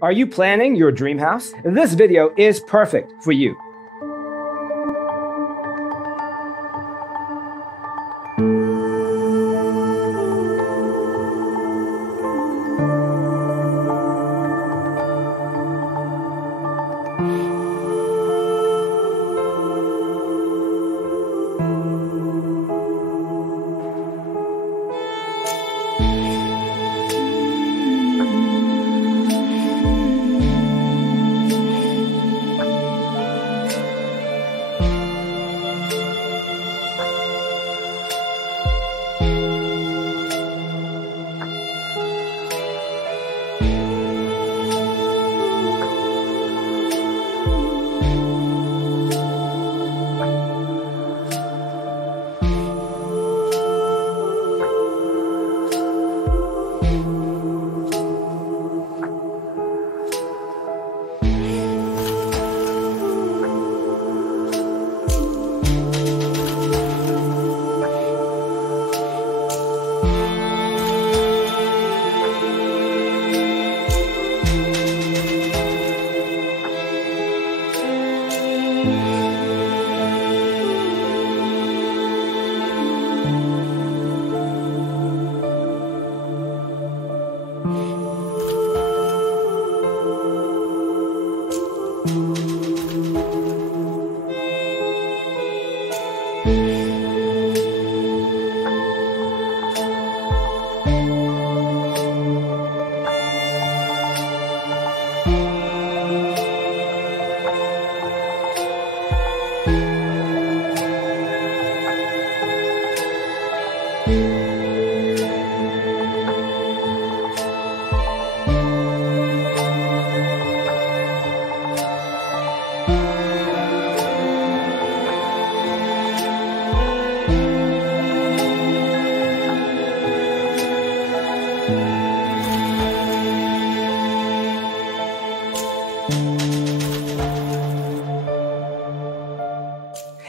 Are you planning your dream house? This video is perfect for you.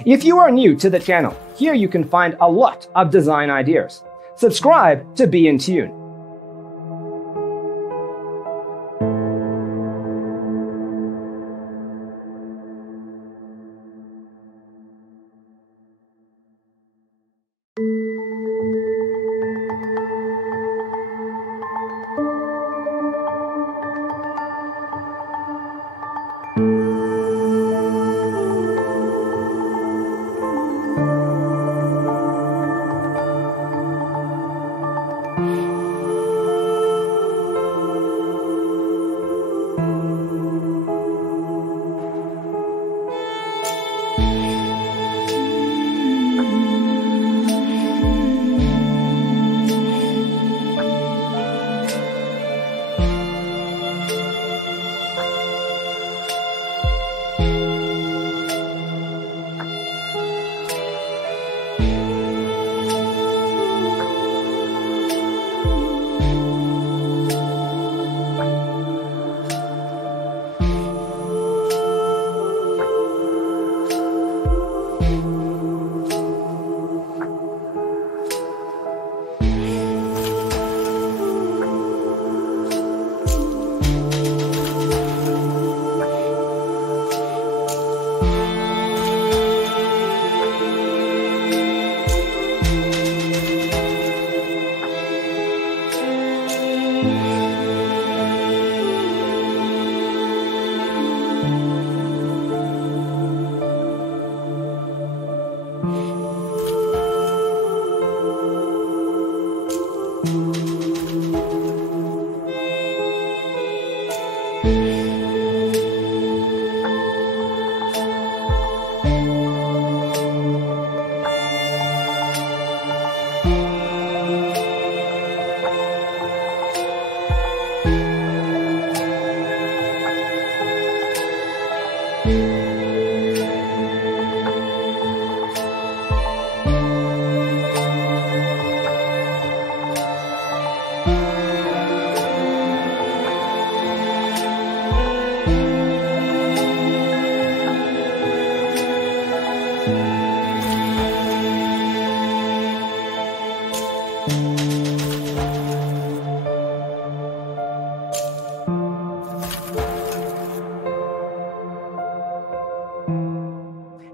If you are new to the channel, here you can find a lot of design ideas. Subscribe to be in tune.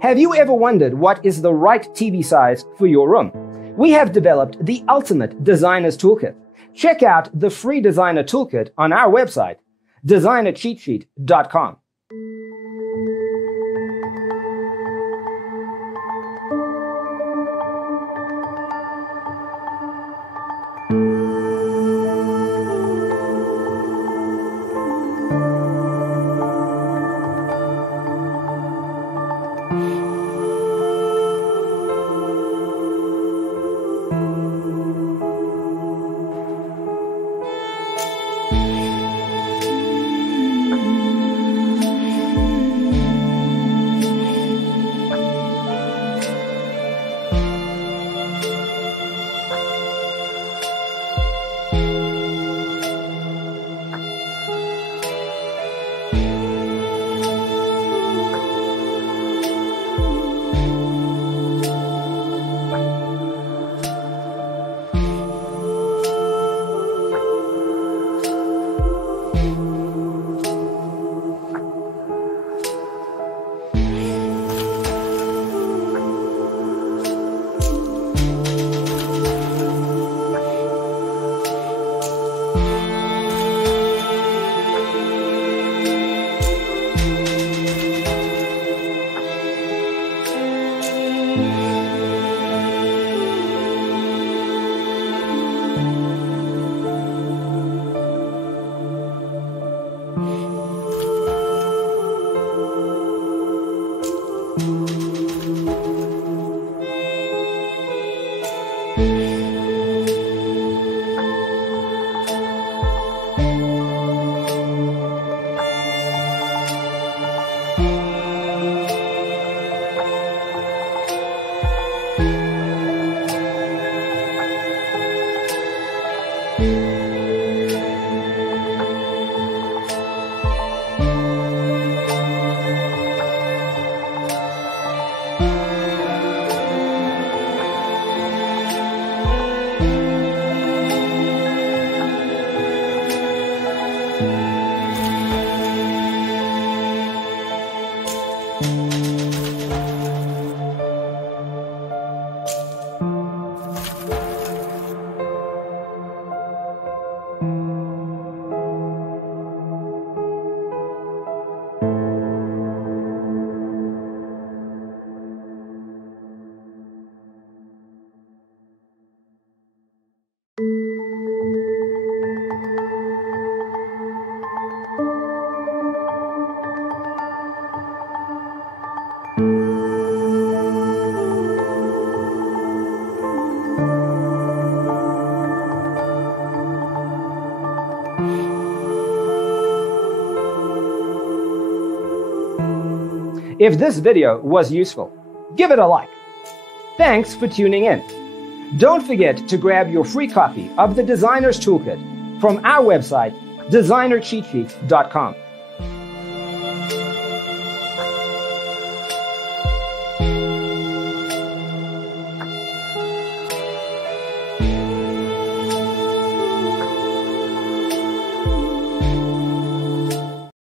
Have you ever wondered what is the right TV size for your room? We have developed the ultimate designer's toolkit. Check out the free designer toolkit on our website, designercheatsheet.com. If this video was useful, give it a like. Thanks for tuning in. Don't forget to grab your free copy of the Designer's Toolkit from our website, designercheatsheet.com.